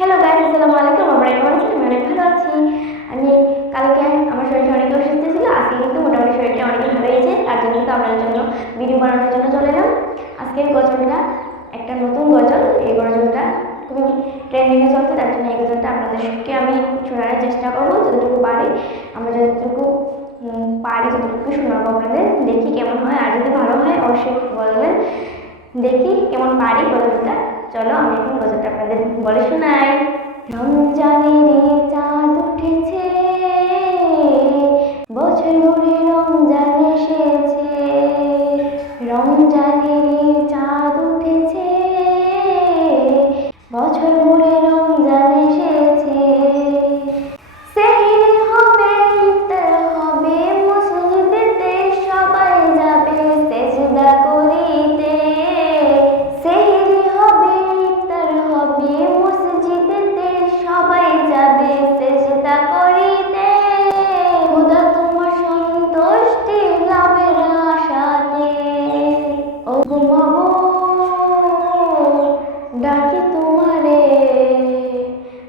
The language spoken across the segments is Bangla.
হ্যালো গাইস, আসসালামু আলাইকুম। আপনারা কেমন আছেন? আমি অনেক ভালো আছি। আমি কালকে আমার শরীরটা অনেক অসুস্থ ছিল, আজকে কিন্তু মোটামুটি শরীরটা অনেক ভালো হয়েছে। তার জন্য কিন্তু আপনাদের জন্য ভিডিও বানানোর জন্য চলে এলাম। আজকের গজলটা একটা নতুন গজল। এই গজলটা খুবই ট্রেন্ডিংয়ে চলছে, তার জন্য এই গজলটা আপনাদেরকে আমি শোনানোর চেষ্টা করবো যতটুকু পারি। আমরা যতটুকু পারি ততটুকু শোনাবো আপনাদের, দেখি কেমন হয়। আর যদি ভালো হয় অবশ্যই বলবেন। দেখি কেমন পারি গজলটা। চলো আমি এখন গজলটা আপনাদের বলে শোনাই। রমজানের চাঁদ উঠেছে, বছর ঘুরে রমজান এসেছে। রমজানের চাঁদ উঠেছে, বছর ঘুরে রমজান এসেছে। সেহরি হবে, ইফতার হবে, মসজিদেতে সবাই যাবে সেজদা করিতে। সেহরি হবে, ইফতার হবে, মসজিদেতে সবাই যাবে সেজদা করিতে। খোদা তোমার সন্তুষ্টি লাভের আশাতে। ও গো মাবুদ, ডাকি তোমারে,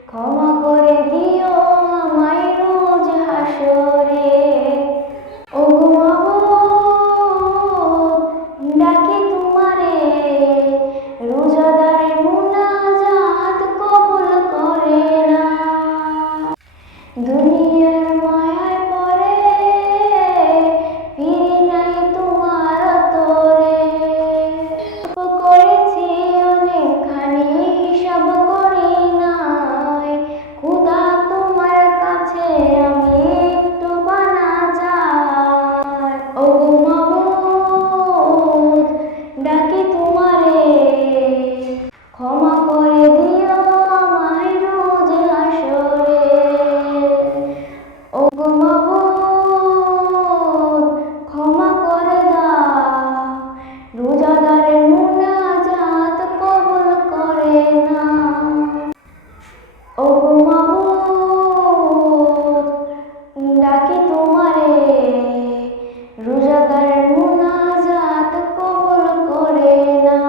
ক্ষমা করে দিও আমায় রোজ হাসরে। ও গো মাবুদ, ডাকি তোমারে, রোজাদারের মুনাজাত কবুল করে না। দুনিয়ার মায়ায় পড়ে ফিরি নাই তোমার তরে। করেছি অনেকখানি, হিসাব করি নাই। খোদা তোমার কাছে আমি একটু পানা চাই। ও গো মাবুদ, ডাকি তোমারে, ক্ষমা করে দিও আমায় রোজ হাসরে। ও গো মাবুদ, ক্ষমা করে দাও, রোজাদারের মুনাজাত কবুল করে না। ও গো মাবুদ, ডাকি তোমারে, রোজাদারের মুনাজাত কবুল করে না।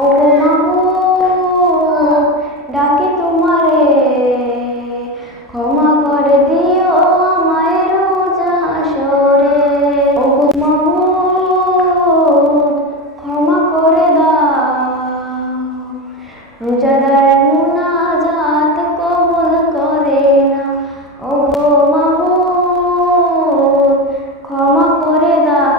ও গো মাবুদ, ডাকি তোমারে, ক্ষমা করে দিও আমায় রোজ হাসরে। ও গো মাবুদ, ক্ষমা করে দাও, রোজাদারের মুনাজাত কবুল করে না। ও গো মাবুদ, ক্ষমা করে দাও,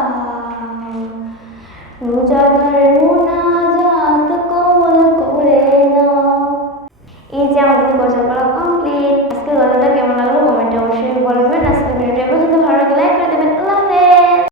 রোজাদারের মুনাজাত কবুল করে না। এই যে আমাদের গজল পড়া কমপ্লিট। আজকে গজলটা কেমন লাগলো